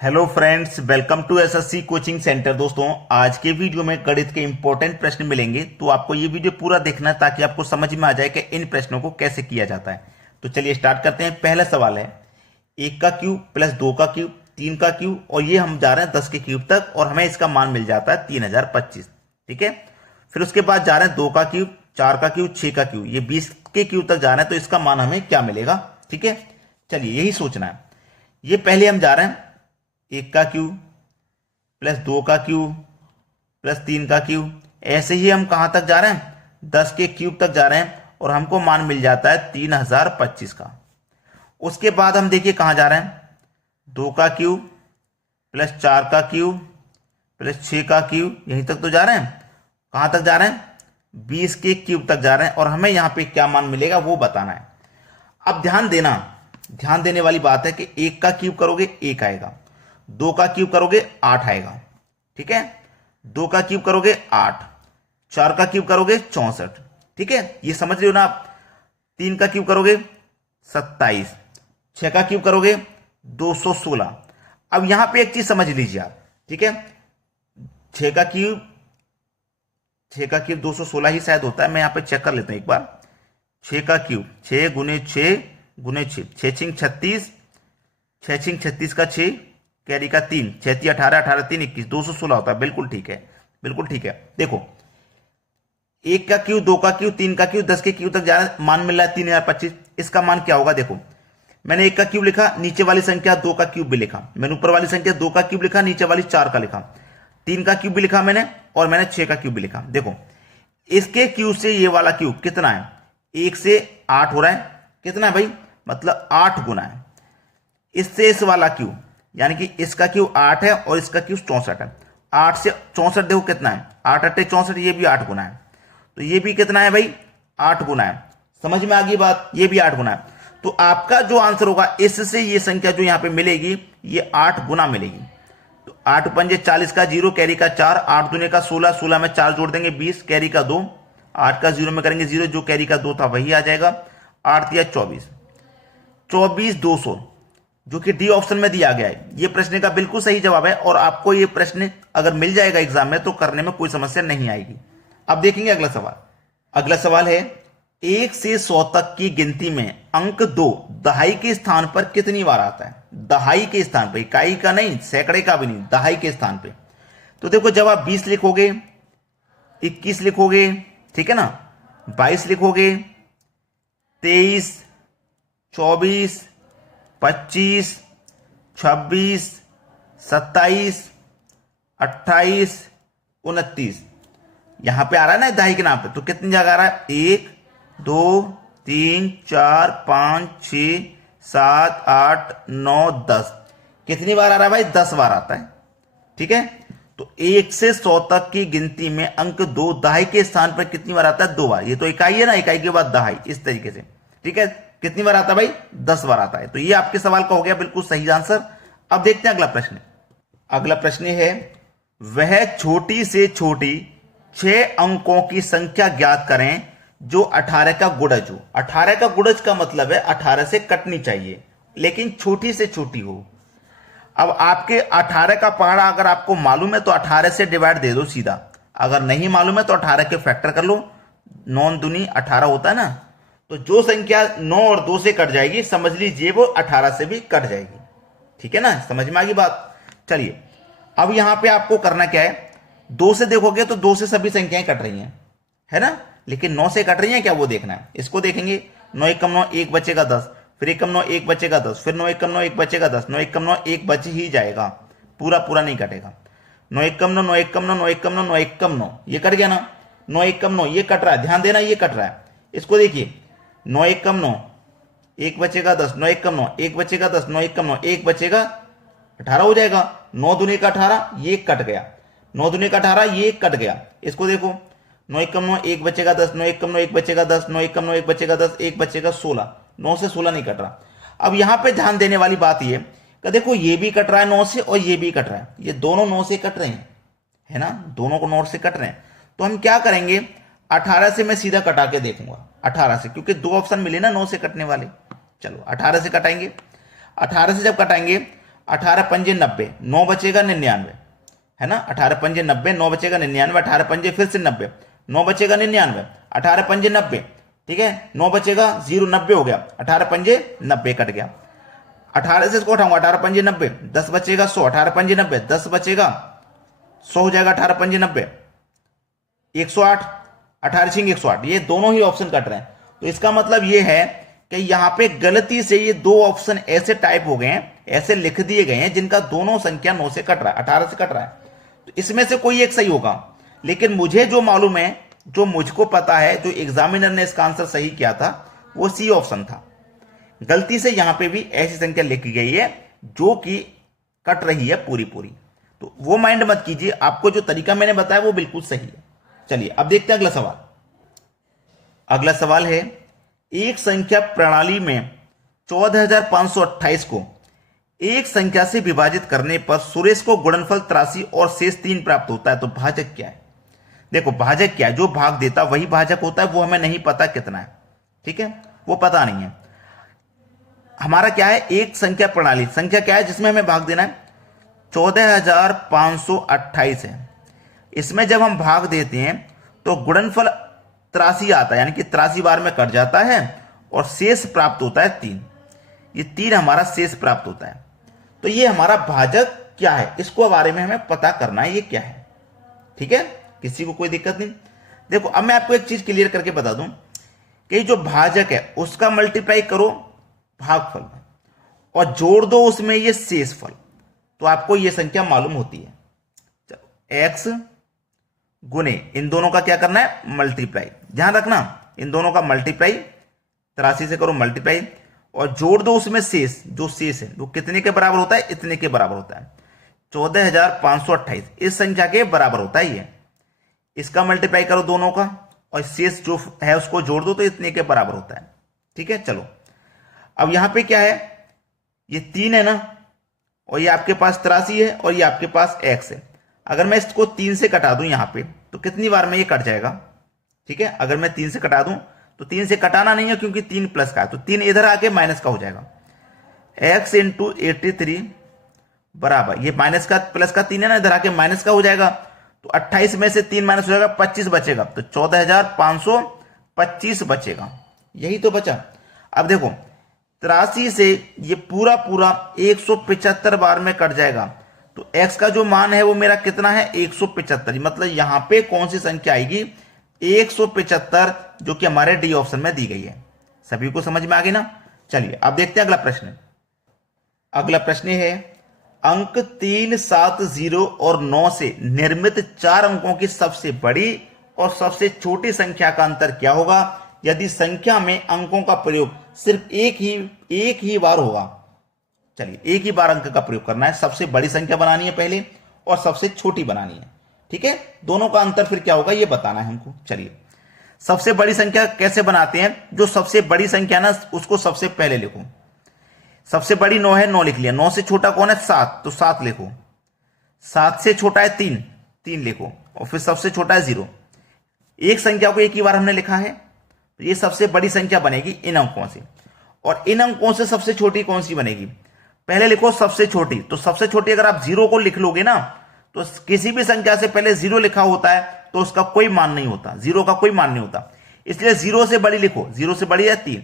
Hello friends, welcome to SSC coaching centre. दोस्तों, आज के वीडियो में गणित के इंपॉर्टेंट प्रश्न मिलेंगे, तो आपको ये वीडियो पूरा देखना है ताकि आपको समझ में आ जाए कि इन प्रश्नों को कैसे किया जाता है। तो चलिए स्टार्ट करते हैं। पहला सवाल है 1 का क्यूब प्लस 2 का क्यूब 3 का क्यूब, और ये हम जा रहे हैं 10 के क्यूब तक, और हमें इसका मान मिल जाता है 3025। ठीक है। फिर उसके बाद जा रहे हैं 2 का क्यूब, 4 का क्यूब, 6 का क्यूब, ये 20 के क्यूब तक जा रहे हैं, तो इसका मान हमें क्या मिलेगा। ठीक है, चलिए यही सोचना है। ये पहले हम जा रहे हैं 1 का क्यूब प्लस 2 का क्यूब प्लस 3 का क्यूब, ऐसे ही हम कहां तक जा रहे हैं 10 के क्यूब तक जा रहे हैं, और हमको मान मिल जाता है 3025 का। उसके बाद हम देखिए कहां जा रहे हैं 2 का क्यूब प्लस 4 का क्यूब प्लस 6 का क्यूब, यहीं तक तो जा रहे हैं। कहां तक जा रहे हैं 20 के क्यूब तक जा रहे हैं, और हमें यहां पे क्या मान मिलेगा वो बताना है। अब ध्यान देना, ध्यान देने वाली बात है कि 1 का क्यूब करोगे 1 आएगा, 2 का क्यूब करोगे 8 आएगा। ठीक है, 2 का क्यूब करोगे 8, 4 का क्यूब करोगे 64। ठीक है, ये समझ रहे हो ना आप। 3 का क्यूब करोगे 27, 6 का क्यूब करोगे 216। अब यहां पे एक चीज समझ लीजिए आप। ठीक है, 6 का क्यूब 216 ही शायद होता है, मैं यहां पे चेक कर लेता हूं एक बार। 6 का क्यूब 6 गुने 6 गुने 6, 6 छिंग 36, 6 छिंग 36 का 6, कैरी का 3, 6 18, 18 3 21, 216 होता है। बिल्कुल ठीक है, बिल्कुल ठीक है। देखो 1 का क्यूब, 2 का क्यूब, 3 का क्यूब, 10 के क्यूब तक जा रहा है, मान मिल रहा है 3025। इसका मान क्या होगा देखो, मैंने 1 का क्यूब लिखा, नीचे वाली संख्या 2 का क्यूब भी लिखा, मैंने ऊपर वाली संख्या 2 का क्यूब लिखा, नीचे वाली 4 का लिखा, 3 का क्यूब भी लिखा मैंने, और मैंने 6 का क्यूब भी लिखा। देखो इसके क्यूब से ये वाला क्यूब कितना है, 1 से 8 हो रहा है, कितना है भाई, मतलब 8 गुना है। इससे इस वाला क्यूब, यानी कि इसका क्यूब 8 है और इसका क्यूब 64 है। 8 से 64 देखो कितना है, 8 8 64, ये भी 8 गुना है, तो ये भी कितना है भाई 8 गुना है। समझ में आ गई बात, ये भी 8 गुना है। तो आपका जो आंसर होगा, इससे ये संख्या जो यहां पे मिलेगी ये 8 गुना मिलेगी। तो 8 पंजे 40 का 0, कैरी का 4, 8 दूने का 16, 16 में 4 जोड़ देंगे 20, कैरी का 2, 8 का 0 में करेंगे 0, जो कैरी का 2 था वही आ जाएगा। 8 दिया 24, 200, जो कि डी ऑप्शन में दिया गया है। ये प्रश्न का बिल्कुल सही जवाब है, और आपको ये प्रश्न अगर मिल जाएगा एग्जाम में तो करने में कोई समस्या नहीं आएगी। अब देखेंगे अगला सवाल। अगला सवाल है 1 से 100 तक की गिनती में अंक 2 दहाई के स्थान पर कितनी बार आता है। दहाई के स्थान पर, इकाई का नहीं, सैकड़े का भी नहीं, दहाई के स्थान पर। तो देखो जब आप 20 लिखोगे, 21 लिखोगे, ठीक है ना, 22 लिखोगे, 23, 24, 25, 26, 27, 28, 29, यहां पे आ रहा है ना दहाई के नाम पे, तो कितनी जगह आ रहा है 1 2 3 4 5 6 7 8 9 10, कितनी बार आ रहा है भाई 10 बार आता है। ठीक है, तो 1 से 100 तक की गिनती में अंक 2 दहाई के स्थान पर कितनी बार आता है, 2 बार। ये तो इकाई है ना, इकाई के बाद दहाई, इस तरीके से। ठीक है, कितनी बार आता है भाई 10 बार आता है। तो ये आपके सवाल का हो गया बिल्कुल सही आंसर। अब देखते हैं अगला प्रश्न। अगला प्रश्न है वह छोटी से छोटी 6 अंकों की संख्या ज्ञात करें जो 18 का गुणज हो। 18 का गुणज का मतलब है 18 से कटनी चाहिए, लेकिन छोटी से छोटी हो। अब आपके 18 का पहाड़ा अगर आपको मालूम है तो 18 से डिवाइड दे दो सीधा, अगर नहीं मालूम है तो 18 के फैक्टर कर लो। 9 दूनी 18 होता है ना, तो जो संख्या 9 और 2 से कट जाएगी समझ लीजिए वो 18 से भी कट जाएगी। ठीक है ना, समझ में आ गई बात। चलिए अब यहां पे आपको करना क्या है, 2 से देखोगे तो 2 से सभी संख्याएं कट रही हैं, है ना, लेकिन 9 से कट रही हैं क्या वो देखना है। इसको देखेंगे, 9 1 कम 9 1 बचेगा 10, फिर 1 कम 9 1 बचेगा 10, फिर 9 1 कम 9 1 बचेगा 10, 9 1 कम 9 1 बच ही जाएगा, पूरा पूरा नहीं कटेगा। 9 1 कम 9 9 1 कम 9 9 1 कम 9 9 1 कम 9, ये कट गया ना। 9 1 कम 9 ये कट रहा है, ध्यान देना ये कट रहा है। इसको देखिए, 9 1 कम 9 1 बचेगा 10, 9 1 कम 9 1 बचेगा 10, 9 1 कम 9 1 बचेगा 18 हो जाएगा। 9 दूने का 18 ये कट गया, 9 दूने का 18 ये कट गया। इसको देखो, 9 1 कम 9 1 बचेगा 10, 9 1 कम 9 1 बचेगा 10, 9 1 कम 9 1 बचेगा 10, 1 बचेगा 16, 9 से 16 नहीं कट रहा। अब यहां पे ध्यान देने वाली बात ये कि देखो ये भी कट रहा है 9 से और ये भी कट रहा है, ये दोनों 9 से कट रहे हैं, है ना, दोनों को 9 से कट रहे हैं। तो हम क्या करेंगे, 18 से मैं सीधा कटा के देखूंगा, 18 से, क्योंकि 2 ऑप्शन मिले ना 9 से कटने वाले। चलो 18 से कटाएंगे। 18 से जब कटाएंगे, 18 पंजे 90, 9 बचेगा 99, है ना। 18 पंजे 90, 9 बचेगा 99, 18 पंजे फिर से 90, 9 बचेगा 99, 18 पंजे 90, ठीक है, 9 बचेगा 0, 90 हो गया, 18 पंजे 90 कट गया। 18 से इसको उठाऊंगा, 18 पंजे 90, 10 बचेगा 100, 18 पंजे 90, 10 बचेगा 100 हो जाएगा, 18 पंजे 90, 108, 18 छिंग 108, ये दोनों ही ऑप्शन कट रहे हैं। तो इसका मतलब ये है कि यहां पे गलती से ये दो ऑप्शन ऐसे टाइप हो गए हैं, ऐसे लिख दिए गए हैं जिनका दोनों संख्या 9 से कट रहा है, 18 से कट रहा है। तो इसमें से कोई एक सही होगा, लेकिन मुझे जो मालूम है, जो मुझको पता है, जो एग्जामिनर ने इसका आंसर सही किया था, वो सी ऑप्शन था। गलती से यहां पे भी ऐसी संख्या लिखी गई है जो कि कट रही है पूरी पूरी। तो वो माइंड मत कीजिए, आपको जो तरीका मैंने बताया वो बिल्कुल सही है। चलिए अब देखते हैं अगला सवाल। अगला सवाल है, एक संख्या प्रणाली में 14,528 को एक संख्या से विभाजित करने पर सुरेश को गुणनफल 83 और शेष 3 प्राप्त होता है, तो भाजक क्या है। देखो भाजक क्या है, जो भाग देता वही भाजक होता है, वो हमें नहीं पता कितना है, ठीक है, वो पता नहीं है। हमारा क्या है, एक संख्या प्रणाली, संख्या क्या है जिसमें हमें भाग देना है, 14,528 है। इसमें जब हम भाग देते हैं तो गुणनफल 83 आता है, यानी कि 83 बार में कट जाता है और शेष प्राप्त होता है 3। ये 3 हमारा शेष प्राप्त होता है। तो ये हमारा भाजक क्या है, इसको बारे में हमें पता करना है, ये क्या है, ठीक है, किसी को कोई दिक्कत नहीं। देखो अब मैं आपको एक चीज क्लियर करके बता दूं कि जो भाजक है उसका मल्टीप्लाई करो भागफल में और जोड़ दो उसमें ये शेषफल, तो आपको ये संख्या मालूम होती है। चलो x गुने इन दोनों का क्या करना है, मल्टीप्लाई, ध्यान रखना इन दोनों का मल्टीप्लाई, 83 से करो मल्टीप्लाई और जोड़ दो उसमें शेष, जो शेष है वो कितने के बराबर होता है, इतने के बराबर होता है, 14,528 इस संख्या के बराबर होता है ये। इसका मल्टीप्लाई करो दोनों का और शेष जो है उसको जोड़ दो तो इतने के बराबर होता है, ठीक है। चलो अब यहां पे क्या है, ये 3 है ना, और ये आपके पास 83 है और ये आपके पास x है। अगर मैं इसको 3 से कटा दूं यहां पे तो कितनी बार में ये कट जाएगा, ठीक है। अगर मैं 3 से कटा दूं तो 3 से कटाना नहीं है क्योंकि 3 प्लस का है, तो 3 इधर आके माइनस का हो जाएगा, x इंटू 83 बराबर, ये माइनस का प्लस का 3 है ना, इधर आके माइनस का हो जाएगा, तो 28 में से 3 माइनस हो जाएगा, 25 बचेगा, तो 14,525 बचेगा, यही तो बचा। अब देखो 83 से ये पूरा पूरा 175 बार में कट जाएगा, तो x का जो मान है वो मेरा कितना है, 175। मतलब यहां पे कौन सी संख्या आएगी, 175, जो कि हमारे डी ऑप्शन में दी गई है। सभी को समझ में आ गई ना। चलिए अब देखते हैं अगला प्रश्न। अगला प्रश्न है, अंक 3, 7, 0 और 9 से निर्मित 4 अंकों की सबसे बड़ी और सबसे छोटी संख्या का अंतर क्या होगा यदि संख्या में अंकों का प्रयोग सिर्फ एक ही बार होगा। चलिए एक ही बार अंक का प्रयोग करना है, सबसे बड़ी संख्या बनानी है पहले और सबसे छोटी बनानी है, ठीक है। दोनों का अंतर फिर क्या होगा ये बताना है हमको। चलिए सबसे बड़ी संख्या कैसे बनाते हैं, जो सबसे बड़ी संख्या ना उसको सबसे पहले लिखो। सबसे बड़ी 9 है, 9 लिख लिया। 9 से छोटा कौन है, 7, तो 7 लिखो। 7 से छोटा है 3, 3 लिखो। और फिर सबसे छोटा है 0। एक संख्या को एक ही बार हमने लिखा है, तो ये सबसे बड़ी संख्या बनेगी इन अंकों से। और इन अंकों से सबसे छोटी कौन सी बनेगी, पहले लिखो सबसे छोटी। तो सबसे छोटी अगर आप 0 को लिख लोगे ना, तो किसी भी संख्या से पहले 0 लिखा होता है तो उसका कोई मान नहीं होता, 0 का कोई मान नहीं होता, इसलिए 0 से बड़ी लिखो। 0 से बड़ी है 3,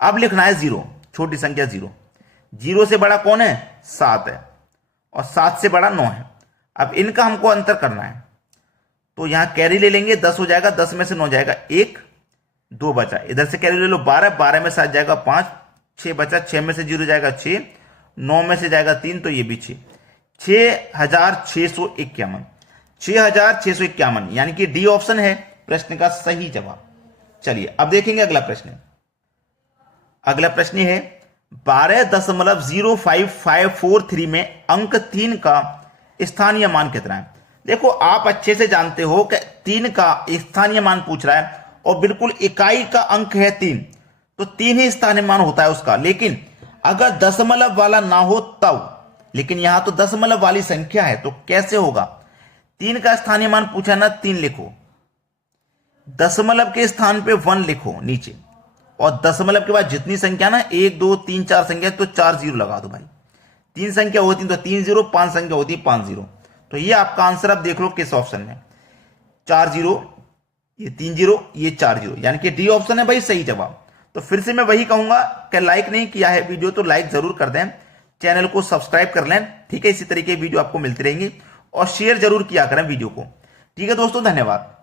अब लिखना है 0, छोटी संख्या 0। 0 से बड़ा कौन है, 7 है, और 7 से बड़ा 9 है। अब इनका हमको अंतर करना है, तो यहां कैरी ले लेंगे, 10 हो जाएगा, 10 में से 9 जाएगा 1, 2 बचा, इधर से कैरी ले लो 12, 12 में 7 जाएगा 5, 6 बचा, 6 में से 0 जाएगा 6, 9 में से जाएगा 3, तो ये भी 6, 6,651, 6,651, यानी कि डी ऑप्शन है प्रश्न का सही जवाब। चलिए अब देखेंगे अगला प्रश्न। अगला प्रश्न है 12.0543 में अंक 3 का स्थानीय मान कितना है। देखो आप अच्छे से जानते हो कि 3 का स्थानीय मान पूछ रहा है और बिल्कुल इकाई का अंक है 3, तो 3 ही स्थानीय मान होता है उसका। लेकिन अगर दशमलव वाला ना हो तब, लेकिन यहां तो दशमलव वाली संख्या है, तो कैसे होगा। 3 का स्थानीय मान पूछा ना, 3 लिखो, दशमलव के स्थान पे 1 लिखो नीचे, और दशमलव के बाद जितनी संख्या ना 1, 2, 3, 4 संख्या, तो 4 0 लगा दो भाई। 3 संख्या होती तो 3 जीरो, 5 संख्या होती 5 जीरो। तो ये आपका आंसर आप देख लो किस ऑप्शन में, 4 जीरो, ये 3 जीरो, ये 4 जीरो, यानी कि डी ऑप्शन है भाई सही जवाब। तो फिर से मैं वही कहूंगा कि लाइक नहीं किया है वीडियो तो लाइक जरूर कर दें, चैनल को सब्सक्राइब कर लें, ठीक है। इसी तरीके की वीडियो आपको मिलती रहेंगी और शेयर जरूर किया करें वीडियो को, ठीक है दोस्तों, धन्यवाद।